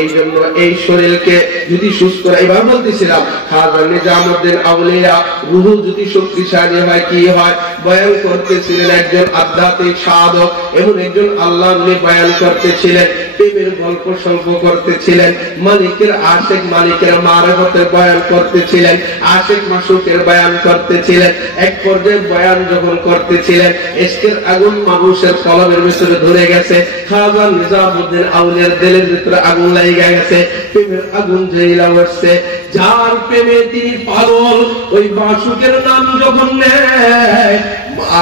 এই জন্য এই শরীরকে যদি সুস্থ, এবার বলতেছিলাম খাজা নিজামুদ্দিন আউলিয়া রূহ যদি শক্তিশালী হয় কি হয় বয়ান করতেছিলেন। একজন আধ্যাত্মিক সাধক, এমন একজন আল্লাহ বয়ান করতেছিলেন, প্রেমের গল্প স্বল্প করতেছিলেন, মালিকের আশিক মালিকের মারিফতের বয়ান করতেছিলেন, আশিক মাসুকের বয়ান করতেছিলেন। এক পর্যায়ে বয়ান যখন করতেছিলেন, ইশকের আগুন মানুষের কলমের ভিতরে ধরে গেছে। খাজা নিজামুদ্দিন আউলিয়ার দিলের ভিতরে আগুন লেগে গেছে, প্রেমের আগুন জ্বলা উঠছে। যার প্রেমে তিনি পাগল, ওই মাসুকের নাম যখন নেয়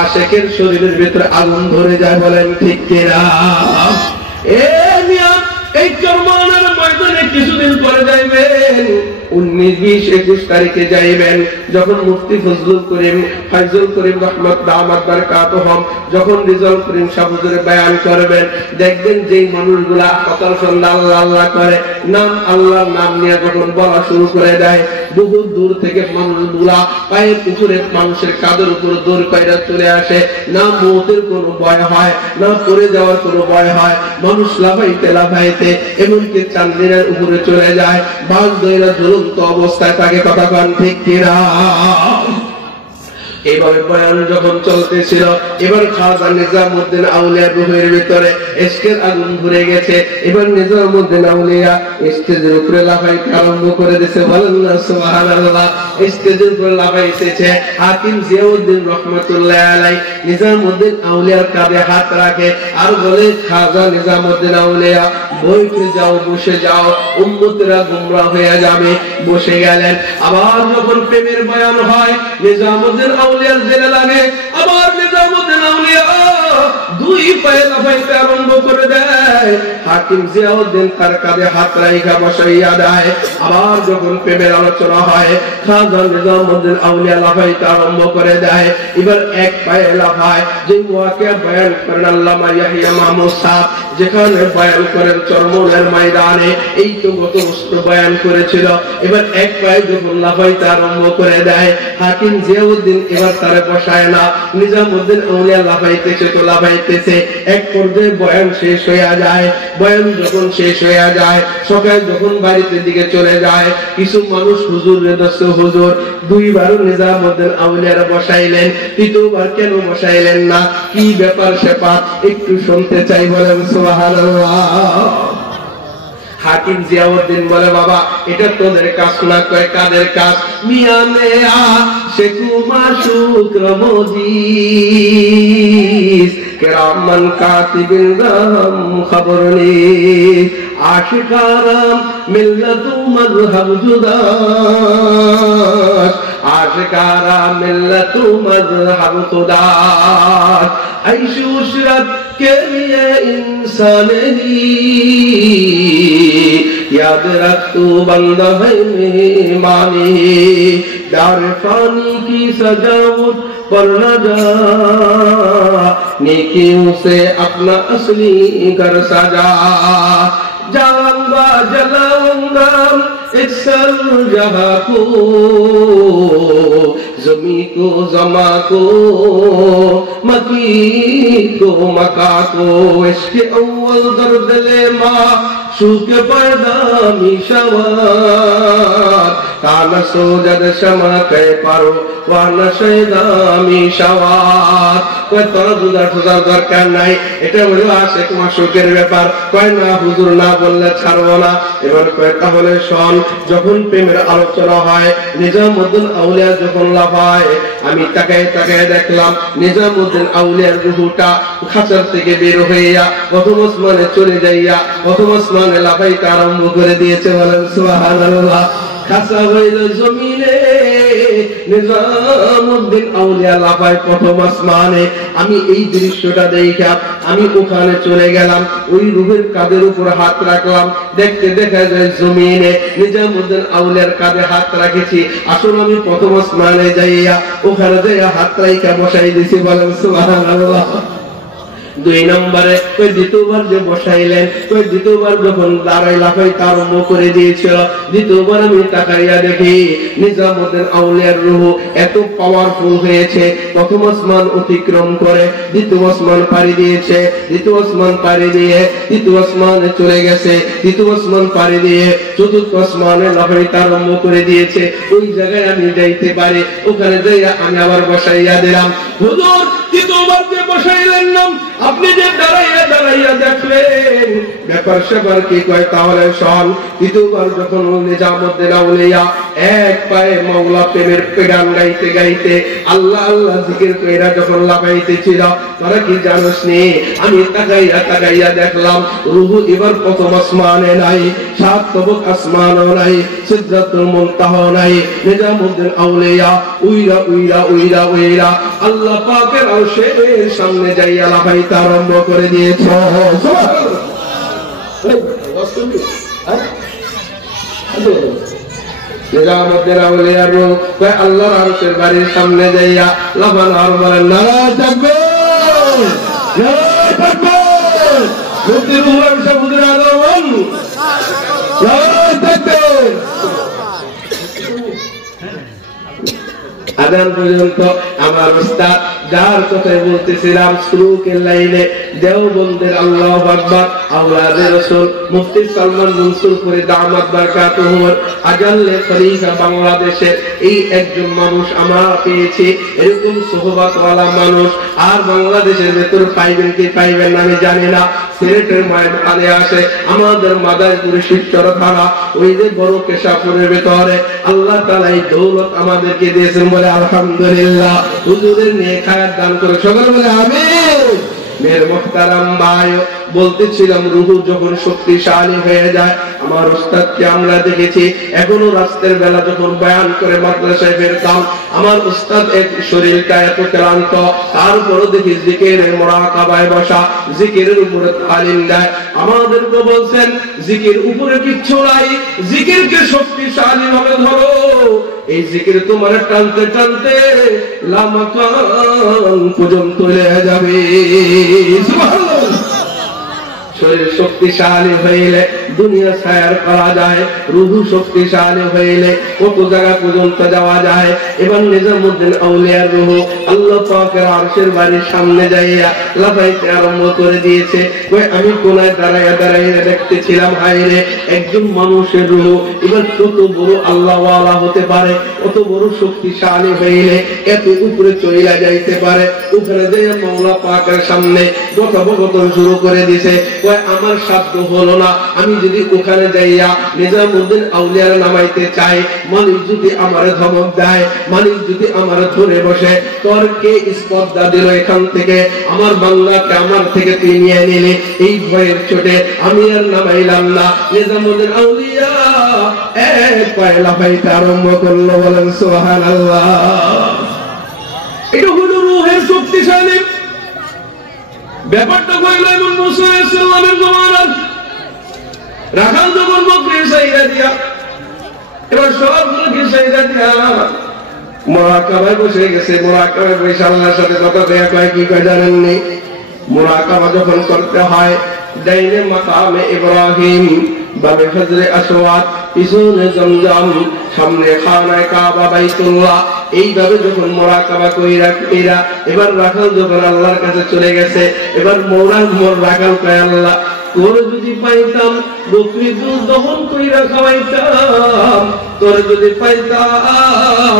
আশিকের শরীরের ভিতরে আগুন ধরে যায়। বলেন ঠিক কিনা? এই চরমানের ময়দানে কিছুদিন পরে যাইবেন, 19, 20, 21 তারিখে যাইবেন, যখন মুফতি ফজলুল করিম ফাইজুল করিম রহমত দামাত বারাকাতুহুম যখন রিজাল করিম সাহেবের বয়ান করবেন, দেখবেন যে মানুষগুলা সকাল সন্ধ্যা আল্লাহ আল্লাহ করে, নাম আল্লাহর নাম নিয়ে যখন বলা শুরু করে দেয়, বহু দূর থেকে মানুষগুলা পায়ের উপরে মানুষের কাঁধের উপর দৌড় পায়রা চলে আসে। না মৌতের কোনো ভয় হয়, না পড়ে যাওয়ার কোনো ভয় হয়। মানুষ লাফাইতে লাফাইতে এমনকি চান্দিনের উপরে চলে যায়, বাঘ দইরা ঝুলন্ত অবস্থায় থাকে। কথা কান ঠিক কিনা? এইভাবে বয়ান যখন চলতেছিল, এবার খাজা নিজামুদ্দিন আউলিয়া রূহের ভিতরে ইশকের আগুন ধরে গেছে। এবার নিজামুদ্দিন আউলিয়া স্টেজের উপরে লাফাইতে আরম্ভ করে দিয়েছে। বলেন না সুবহানাল্লাহ। স্টেজের উপরে লাফাইতেছে। হাকিম জিয়াউদ্দিন রাহমাতুল্লাহ আলাইহি নিজামুদ্দিন আউলিয়ার কাঁধে হাত রাখে আর বলে, খাজা নিজামুদ্দিন আউলিয়া বইতে যাও, বসে যাও, উম্মতেরা গোমরাহ হয়ে যাবে। বসে গেলেন। আবার যখন প্রেমের বয়ান হয়, নিজামুদ্দিন আউলিয়ার জেলে লাগে। আবার নিজামুদ্দিন আউলিয়া দুই পায়ে লাফাইতে আরম্ভ করে দেয়। হাকিম জিয়াউদ্দিন তার কাঁধে হাত রাইখা বসাইয়া দেয়। আবার যখন প্রেমের আলোচনা হয়, খাজা নিজামুদ্দিন আউলিয়া লাফাইতে আরম্ভ করে দেয়। এবার এক পায়ে লাফায়। যে ওয়াকিয়া বয়ান করেন আল্লামা ইয়াহিয়া মাহমুদ সাহেব, যেখানে বয়ান করেন চরমনের ময়দানে, এই তো গত বছর বয়ান করেছিল। এবার এক পায়ে যখন লাফাইতে আরম্ভ করে দেয়, হাকিম জিয়াউদ্দিন এবার তারে বসায় না। নিজামুদ্দিন আউলিয়া লাফাইতেছে তো লাফাইতেছে, এক পর্যায়ে বয়ান শেষ হয়ে যায়। যায়, বয়ান যখন শেষ হয়ে যায়, সকাল যখন বাড়িতে দিকে চলে যায়, কিছু মানুষ হুজুর রেদস্য হুজুর দুইবার নিজামুদ্দিন আউলিয়ারা বসাইলেন, তৃতীয়বার কেন বসাইলেন না, কি ব্যাপার সেপার একটু শুনতে চাই, বলেন সুবহানাল্লাহ। হাকিম জিয়াউদ্দিন বলে, বাবা এটা তোদের কাজ না। কয় কাদের কাজ? মিয়ানে শেকুমা শুক্র মজিস কেরামান কাতিবিন রাম খবরনি আশিকারাম মিল্লাতু মাযহাব জুদা আশিকারা মিল্লাতু মাযহাব খুদা আইশ উশরত के लिए इंसान ही याद रख तू बंदा है मेहमानी दार फानी की सजावट पर न जा नेकियों से अपना असली घर सजा जाऊंगा जलाऊंगा इक्सर जहां को जमी को जमा को मकी को मका को इसके अव्वल दर्द ले माँ शूक पैदा मिशवार काना सोजद शमा कह पारो वाना शैदामी शवार कोई तोरा दुदार दुदार दरकार নাই, এটা হলো আশিক মাশুকের ব্যাপার। কয় না হুজুর না বললে ছাড়বো না। এবার কয় তাহলে শোন, যখন প্রেমের আলোচনা হয়, নিজামুদ্দিন আউলিয়া যখন লাফায়, আমি তাকায় তাকায় দেখলাম নিজামুদ্দিন আউলিয়ার রূহটা খাঁচার থেকে বের হইয়া প্রথম আসমানে চলে যাইয়া প্রথম আসমানে লাফাইতে আরম্ভ করে দিয়েছে, বলেন সুবহানাল্লাহ। খাঁচা হইল জমিনে, নিজামুদ্দিন আউলিয়া লাফায় প্রথম আসমানে। আমি এই দৃশ্যটা দেখা আমি ওখানে চলে গেলাম, ওই রূহের কাঁধের উপর হাত রাখলাম, দেখতে দেখা যায় জমিনে নিজামুদ্দিন আউলিয়ার কাঁধে হাত রাখেছি। আসলে আমি প্রথম আসমানে যাইয়া ওখানে যাইয়া হাত রাইখা বসাই দিছি, বলেন সুবহানাল্লাহ। দুই নম্বরে কই দ্বিতীয়বার যে বসাইলেন, কই দ্বিতীয়বার যখন দাঁড়াই লাফাইতে আরম্ভ করে দিয়েছিল, দ্বিতীয়বার আমি তাকাইয়া দেখি নিজামুদ্দিন আউলিয়ার রূহ এত পাওয়ারফুল হয়েছে, প্রথম আসমান অতিক্রম করে দ্বিতীয় আসমান পাড়ি দিয়েছে, দ্বিতীয় আসমান পাড়ি দিয়ে তৃতীয় আসমানে চলে গেছে, তৃতীয় আসমান পাড়ি দিয়ে চতুর্থ আসমানে লাফাইতে আরম্ভ করে দিয়েছে। ওই জায়গায় আমি যাইতে পারি, ওখানে যাইয়া আমি আবার বসাইয়া দিলাম। হুজুর তৃতীয়বার যে বসাইলেন না, আপনি যে দাঁড়াইয়া দাঁড়াইয়া দেখলেন, ব্যাপার স্যাপার কি? কয় তাহলে শোন, তৃতীয়বার যখন নিজামুদ্দিন আউলিয়া এক পায়ে মাওলা প্রেমের গান গাইতে গাইতে আল্লাহ আল্লাহ জিকির কইরা যখন লাফাইতেছিল, তোরা কি জানোস নি? আমি তাকাইয়া তাকাইয়া দেখলাম রূহ এবার প্রথম আসমানে নাই, সাত তবক আসমানও নাই, সিদরাতুল মুনতাহা নাই। নিজামুদ্দিন আউলিয়া উইরা উইরা উইরা উইরা আল্লাহ পাকের আরশের সামনে যাইয়া লাফাইতে আরম্ভ করে দিয়েছে। নিজামুদ্দিন আউলিয়ার রূহ আল্লাহর আরশের বাড়ির সামনে যাইয়া লাফানো আর বলেন নারায়ে তাকবীর, নারায়ে তাকবীর, মুফতি রুহুল আমিন সাহেবুদ্দিন আজম, নারায়ে তাকবীর। আদান পর্যন্ত আমার উস্তাদ যার কথাই বলতেছিলাম সুলুকের লাইনে দেওবন্দের আল্লাহু আকবার আওলাদে রাসূল মুফতি সালমান মনসুরপুরি দামাত বারাকাতুহু আজাল্লে খলিফা বাংলাদেশের এই একজন মানুষ আমরা পেয়েছি। এরকম সুহবতওয়ালা মানুষ আর বাংলাদেশের ভেতর পাইবেন কি পাইবেন না আমি জানি না। সিলেটের ময়দানে আসে আমাদের মাদারীপুর শিবচর থানা, ওই যে বড় কেশাপুরের ভেতরে আল্লাহ তাআলা এই দৌলত আমাদেরকে দিয়েছেন, বলে আলহামদুলিল্লাহ। হুজুরের নেক হায়াত দান করে সকলে বলে আমিন। মেয়ের মুহতারাম ভাই বলতেছিলাম রূহ যখন শক্তিশালী হয়ে যায়, আমার উস্তাদকে আমরা দেখেছি এখনো রাতের বেলা যখন বয়ান করে মাদ্রাসায় ফেরতাম, আমার উস্তাদ এক শরীরটা এত ক্লান্ত, তারপরও দেখি জিকিরের মুরাকাবায় বসা, জিকিরের উপরে তালিম দেয়। আমাদেরকে বলছেন জিকির উপরে কিচ্ছু নাই, জিকিরকে শক্তিশালী ভাবে ধরো, এই জিকির তোমার টানতে টানতে লামাকান পর্যন্ত চলে যাবে। সুবহানাল্লাহ। শরীর শক্তিশালী হইলে দুনিয়া ছায়ার করা যায়, রুহু শক্তিশালী হইলে কত জায়গা পর্যন্ত যাওয়া যায়। এবার নিজামুদ্দিন আউলিয়ার রুহু আল্লাহ পাকের আরশের বাড়ির সামনে যাইয়া লাফাইতে আরম্ভ করে দিয়েছে। আমি কোনায় দাঁড়াইয়া দাঁড়াইয়া দেখতেছিলাম, হায়রে একজন মানুষের রুহু এবার কত বড় আল্লাহওয়ালা হতে পারে, কত বড় শক্তিশালী হইলে এত উপরে চইলা যাইতে পারে। ওখানে যাইয়া মাওলা পাকের সামনে কথোপকথন শুরু করে দিছে। আমার সাধ্য হলো না, আমি যদি ওখানে যাইয়া নিজামুদ্দিন আউলিয়ার নামাইতে চাই, মালিক যদি আমার ধমক দেয়, মালিক যদি আমার ধরে বসে, তোর কে স্পর্ধা দিল এখান থেকে, আমার বাংলাকে আমার থেকে তুই নিয়ে নিলি, এই ভয়ের চোটে আমি আর নামাইলাম না। নিজামুদ্দিন আউলিয়া এক পায়ে লাফাইতে আরম্ভ করলো। বলেন সুবহানাল্লাহ। এটা হলো রূহের শক্তিশালী ব্যাপারটা। কইল এমন মুসা আলাইহিস সালামের জমানার রাখাল যখন বকরির চাহিদা দিয়া, এবার সবগুলোকে চাহিদা দিয়া মুরাকাবায় বসে গেছে। মুরাকাবায় বসে আল্লাহর সাথে কথা দেয়া কয়, কি কয় জানেননি? মুরাকাবা যখন করতে হয়, ডাইনে মাকামে ইব্রাহিম, বামে হজরে আসওয়াদ, পিছনে জমজম, সামনে খানায়ে কাবা, বাইতুল্লাহ, এইভাবে যখন মুরাকাবা কইরা এবার রাখাল যখন আল্লাহর কাছে চলে গেছে, এবার মোর রাখাল কয়, আল্লাহ তোর যদি পাইতাম বকরি দুধ দহন কইরা খাওয়াইতাম, তোর যদি পাইতাম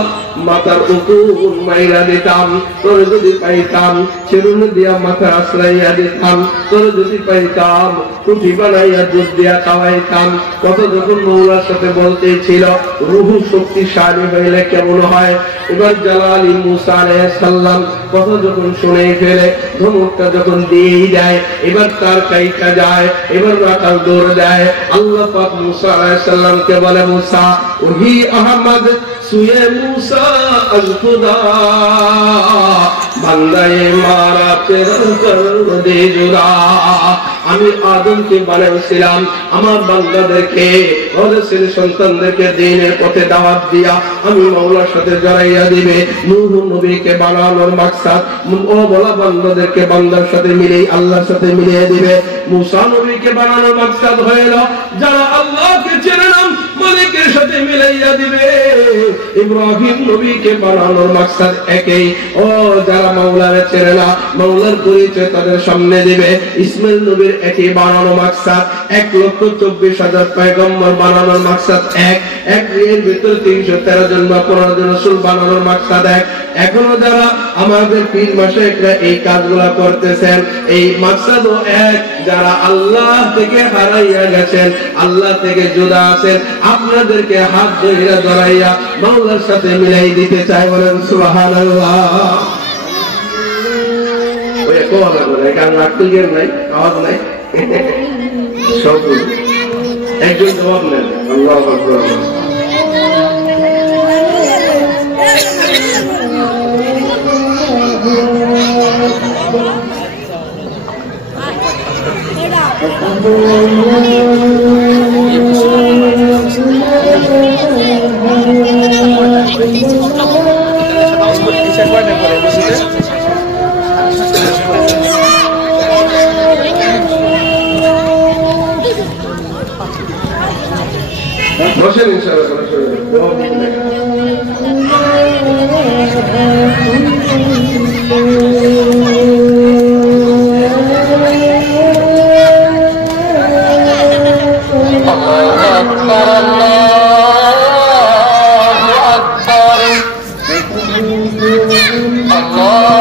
মাথার উপর মাইরা দিতাম, তোর যদি পাইতাম সেরুন দিয়া মাথা আশ্রাইয়া দিতাম, তোর যদি পাইতাম রুটি বানাইয়া দুধ দিয়া খাওয়াইতাম। কথা যখন মৌলার সাথে বলতেছিল, রুহু শক্তিশালী হইলে কেমন হয়। এবার জালালি মুসা আলাইহিস সালাম কথা যখন শুনে ফেলে, ধমকটা যখন দিয়েই দেয়, এবার তার কাইটা যায়, এবার রাখাল দৌড় দেয়। আল্লাহ পাক মুসা আলাইহিস সালামকে বলে, মুসা ওহি আহমদ সুয়ে মুসা আল খুদা, বান্দায়ে মারা তেরা কর দে জুরা। আমি আদমকে বানাইছিলাম আমার বান্দাদেরকে, ওদের সন্তানদেরকে দ্বীনের পথে দাওয়াত দিয়া আমি মাওলার সাথে জড়াইয়া দিবে। নূহ নবীকে বানানোর মাকসাদ ও বলা বান্দাদেরকে বান্দার সাথে মিলিয়ে আল্লাহর সাথে মিলিয়ে দিবে। মুসা নবীকে বানানোর মাকসাদ হইল যারা আল্লাহকে চেনে না মালিকের সাথে মিলাইয়া দিবে। ইব্রাহিম নবীকে বানানোর মাকসাদ একই, ও যারা মাওলারে চেনে না মাওলার পরিচয় তাদের সামনে দিবে। ইসমাইল নবীর একই বানানো মাকসাদ, 1,24,000 পয়গম্বর বানানোর মাকসাদ এক, এর ভিতরে 313 জন বা 15 জন রাসূল বানানোর মাকসাদ এক। এখনো যারা আমাদের পীর মাশায়েখরা এই কাজগুলা করতেছেন, এই মাকসাদও এক। যারা আল্লাহ থেকে হারাইয়া গেছেন, আল্লাহ থেকে জুদা আছেন, আপনাদেরকে হাত ধইরা ধরাইয়া মাওলার সাথে মিলাই দিতে চাই। বলেন সুবহানাল্লাহ। ওই কোন করে গান রাখতে গেল নাই, আওয়াজ নাই, সব একজন জবাব নেন। আল্লাহু আকবার। বসেন ইনশাআল্লাহ। Allah